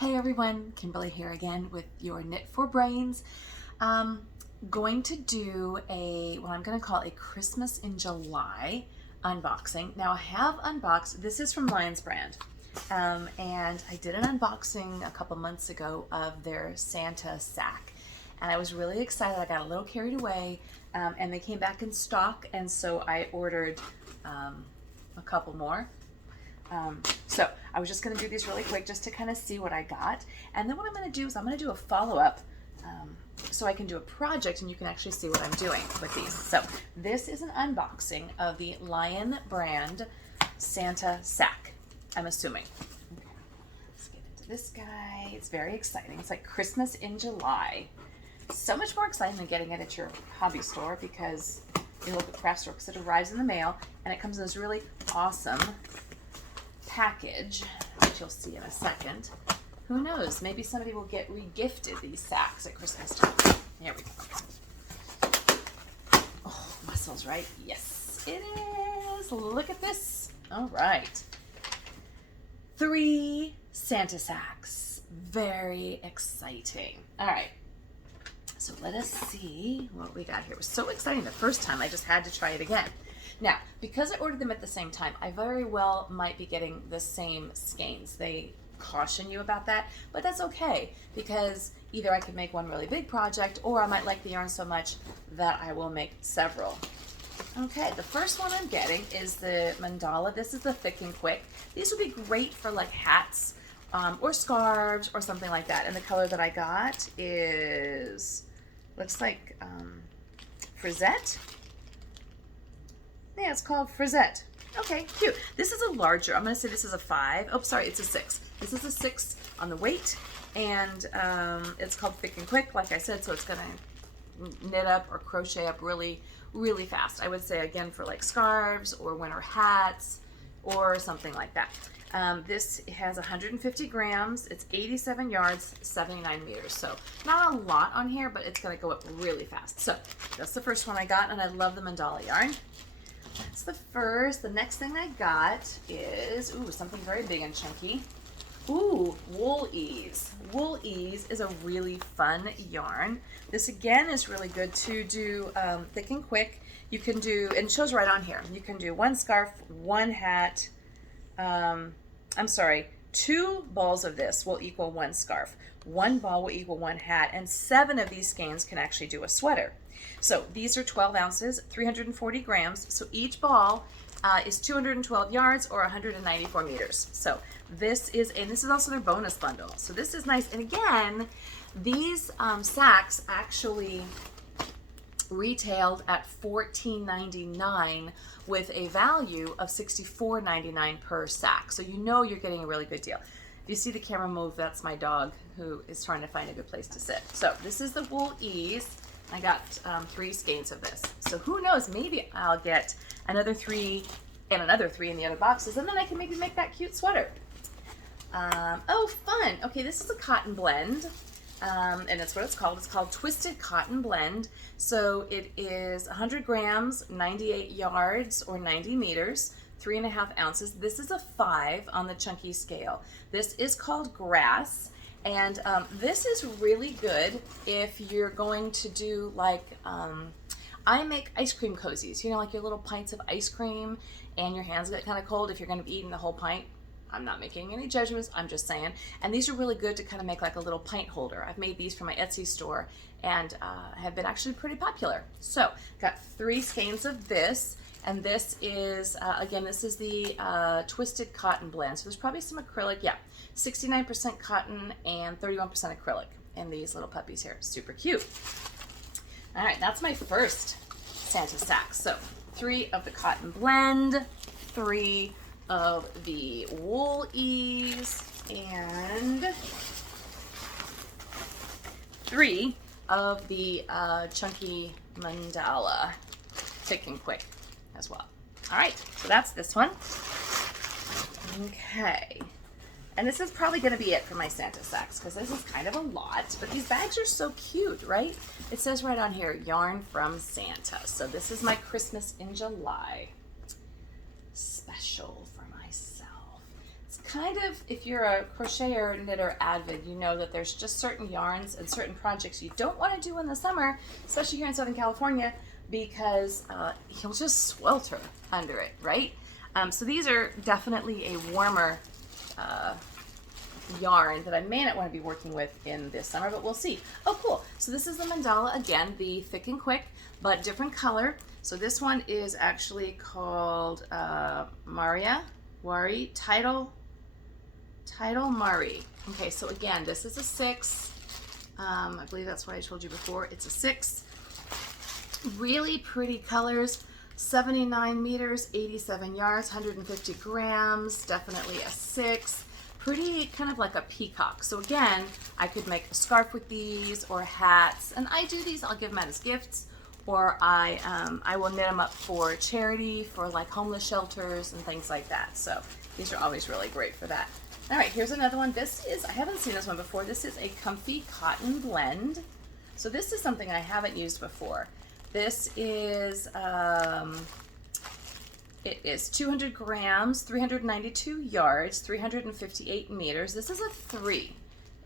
Hey everyone, Kimberly here again with your Knit for Brains. Going to do what I'm going to call a Christmas in July unboxing. Now I have unboxed, this is from Lionbrand, and I did an unboxing a couple months ago of their Santa sack. And I was really excited. I got a little carried away, and they came back in stock, and so I ordered a couple more. So I was just going to do these really quick just to kind of see what I got. And then what I'm going to do is I'm going to do a follow-up so I can do a project and you can actually see what I'm doing with these. So this is an unboxing of the Lionbrand Santa sack, I'm assuming. Okay, let's get into this guy. It's very exciting. It's like Christmas in July. So much more exciting than getting it at your hobby store because your local craft store, because it arrives in the mail and it comes in this really awesome package, which you'll see in a second. Who knows? Maybe somebody will get re-gifted these sacks at Christmas time. Here we go. Oh, muscles, right? Yes, it is. Look at this. All right. 3 Santa sacks. Very exciting. All right. So let us see what we got here. It was so exciting the first time, I just had to try it again. Now, because I ordered them at the same time, I very well might be getting the same skeins. They caution you about that, but that's okay because either I could make one really big project or I might like the yarn so much that I will make several. Okay, the first one I'm getting is the Mandala. This is the Thick and Quick. These would be great for like hats or scarves or something like that. And the color that I got is, looks like Frisette. Yeah, it's called Frisette. Okay, cute. This is a larger, I'm going to say this is a 5. Oh, sorry, it's a 6. This is a 6 on the weight, and it's called Thick and Quick, like I said, so it's going to knit up or crochet up really, really fast. I would say, again, for like scarves or winter hats or something like that. This has 150 grams. It's 87 yards, 79 meters. So not a lot on here, but it's going to go up really fast. So that's the first one I got, and I love the Mandala yarn. That's the first. The next thing I got is, ooh, something very big and chunky. Ooh, Wool Ease. Wool Ease is a really fun yarn. This again is really good to do thick and quick. You can do, and it shows right on here, you can do 1 scarf, 1 hat, 2 balls of this will equal 1 scarf. 1 ball will equal 1 hat, and 7 of these skeins can actually do a sweater. So these are 12 ounces, 340 grams. So each ball is 212 yards or 194 meters. So this is, and this is also their bonus bundle. So this is nice. And again, these sacks actually retailed at $14.99 with a value of $64.99 per sack. So you know you're getting a really good deal. If you see the camera move, that's my dog who is trying to find a good place to sit. So this is the Wool Ease. I got 3 skeins of this. So who knows, maybe I'll get another 3 and another 3 in the other boxes, and then I can maybe make that cute sweater. Oh, fun. Okay, this is a cotton blend, and that's what it's called. It's called Twisted Cotton Blend. So it is 100 grams, 98 yards or 90 meters, 3.5 ounces. This is a 5 on the chunky scale. This is called Grass. And this is really good if you're going to do like, I make ice cream cozies, you know, like your little pints of ice cream and your hands get kind of cold if you're going to be eating the whole pint. I'm not making any judgments, I'm just saying. And these are really good to kind of make like a little pint holder. I've made these for my Etsy store and have been actually pretty popular. So got 3 skeins of this. And this is, again, this is the Twisted Cotton Blend. So there's probably some acrylic, yeah, 69% cotton and 31% acrylic in these little puppies here. Super cute. All right, that's my first Santa sack. So 3 of the Cotton Blend, 3 of the Wool Ease, and 3 of the chunky Mandala Thick and Quick as well. All right, so that's this one. Okay, and this is probably going to be it for my Santa sacks because this is kind of a lot, but these bags are so cute, right? It says right on here, yarn from Santa. So this is my Christmas in July special for myself. It's kind of, if you're a crocheter, knitter, avid, you know that there's just certain yarns and certain projects you don't want to do in the summer, especially here in Southern California, because you'll just swelter under it, right? So these are definitely a warmer yarn that I may not want to be working with in this summer, but we'll see. Oh, cool. So this is the Mandala, again, the Thick and Quick, but different color. So this one is actually called Wari Title Mari. Okay, so again, this is a 6. I believe that's what I told you before. It's a 6. Really pretty colors. 79 meters, 87 yards, 150 grams. Definitely a 6. Pretty, kind of like a peacock. So again, I could make a scarf with these or hats, and I do these. I'll give them out as gifts, or I will knit them up for charity, for like homeless shelters and things like that. So these are always really great for that. All right, here's another one. This is, I haven't seen this one before. This is a comfy cotton blend. So this is something I haven't used before. This is, it is 200 grams, 392 yards, 358 meters. This is a 3.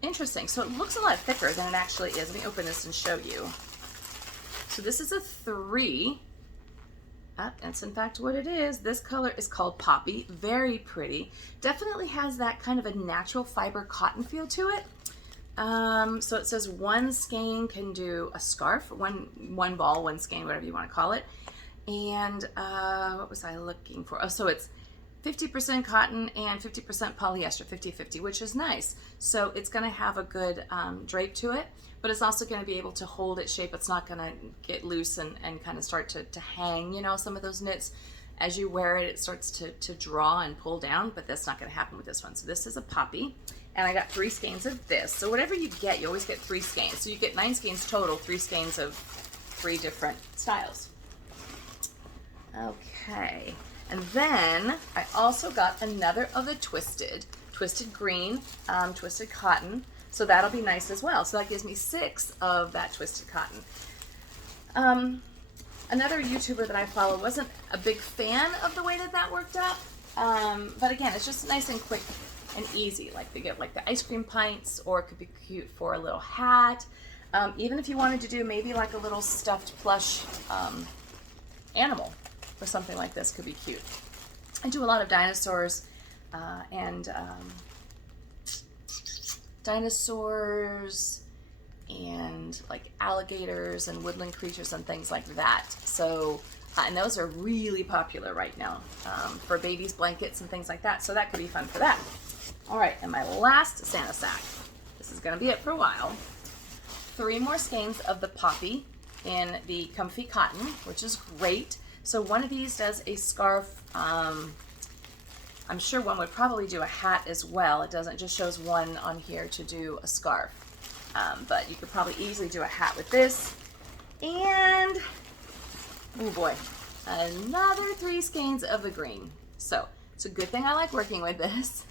Interesting. So it looks a lot thicker than it actually is. Let me open this and show you. So this is a 3. That's in fact what it is. This color is called Poppy. Very pretty. Definitely has that kind of a natural fiber cotton feel to it. So it says one skein can do a scarf, one ball, one skein, whatever you want to call it. And what was I looking for? Oh, so it's 50% cotton and 50% polyester, 50-50, which is nice. So it's going to have a good drape to it, but it's also going to be able to hold its shape. It's not going to get loose and kind of start to hang. You know, some of those knits, as you wear it, it starts to draw and pull down, but that's not going to happen with this one. So this is a Poppy, and I got 3 skeins of this. So whatever you get, you always get 3 skeins. So you get 9 skeins total, 3 skeins of 3 different styles. Okay, and then I also got another of the twisted green, twisted cotton. So that'll be nice as well. So that gives me 6 of that twisted cotton. Another YouTuber that I follow wasn't a big fan of the way that worked up. But again, it's just nice and quick and easy. Like they get like the ice cream pints, or it could be cute for a little hat. Even if you wanted to do maybe like a little stuffed plush animal or something like this, could be cute. I do a lot of dinosaurs and like alligators and woodland creatures and things like that. So, and those are really popular right now for babies' blankets and things like that. So that could be fun for that. All right, and my last Santa sack. This is going to be it for a while. 3 more skeins of the Poppy in the comfy cotton, which is great. So one of these does a scarf. I'm sure one would probably do a hat as well. It doesn't, just shows one on here to do a scarf. But you could probably easily do a hat with this. And, oh boy, another 3 skeins of the green. So it's a good thing I like working with this.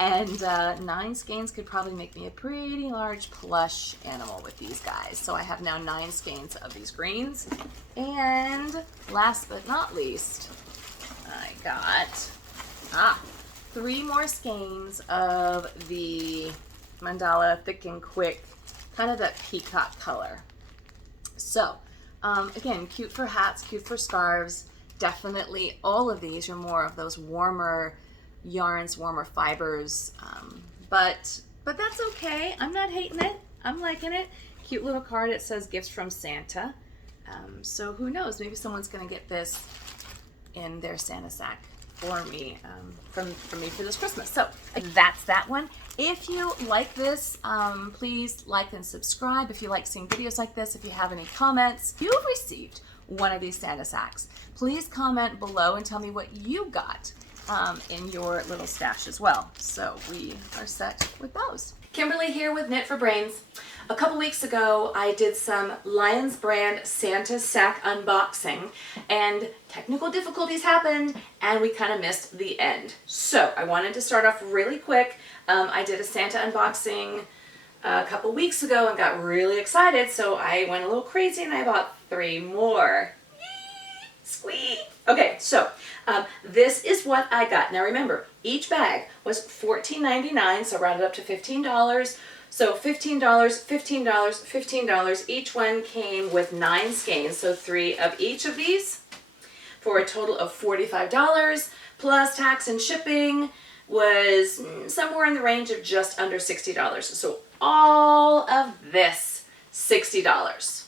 And 9 skeins could probably make me a pretty large plush animal with these guys. So I have now 9 skeins of these greens. And last but not least, I got 3 more skeins of the Mandala Thick and Quick, kind of that peacock color. So again, cute for hats, cute for scarves. Definitely all of these are more of those warmer yarns, warmer fibers, but that's okay. I'm not hating it. I'm liking it. Cute little card. It says gifts from Santa. So who knows? Maybe someone's gonna get this in their Santa sack for me, from me for this Christmas. So that's that one. If you like this, please like and subscribe. If you like seeing videos like this, if you have any comments, if you've received one of these Santa sacks, please comment below and tell me what you got in your little stash as well. So we are set with those. Kimberly here with Knit for Brains. A couple weeks ago, I did some Lionbrand Santa sack unboxing, and technical difficulties happened, and we kind of missed the end. So I wanted to start off really quick. I did a Santa unboxing a couple weeks ago and got really excited, so I went a little crazy and I bought 3 more. Squeak! Okay, so This is what I got. Now remember, each bag was $14.99, so rounded up to $15. So $15, $15, $15. Each one came with 9 skeins, so 3 of each of these, for a total of $45, plus tax and shipping was somewhere in the range of just under $60. So all of this, $60.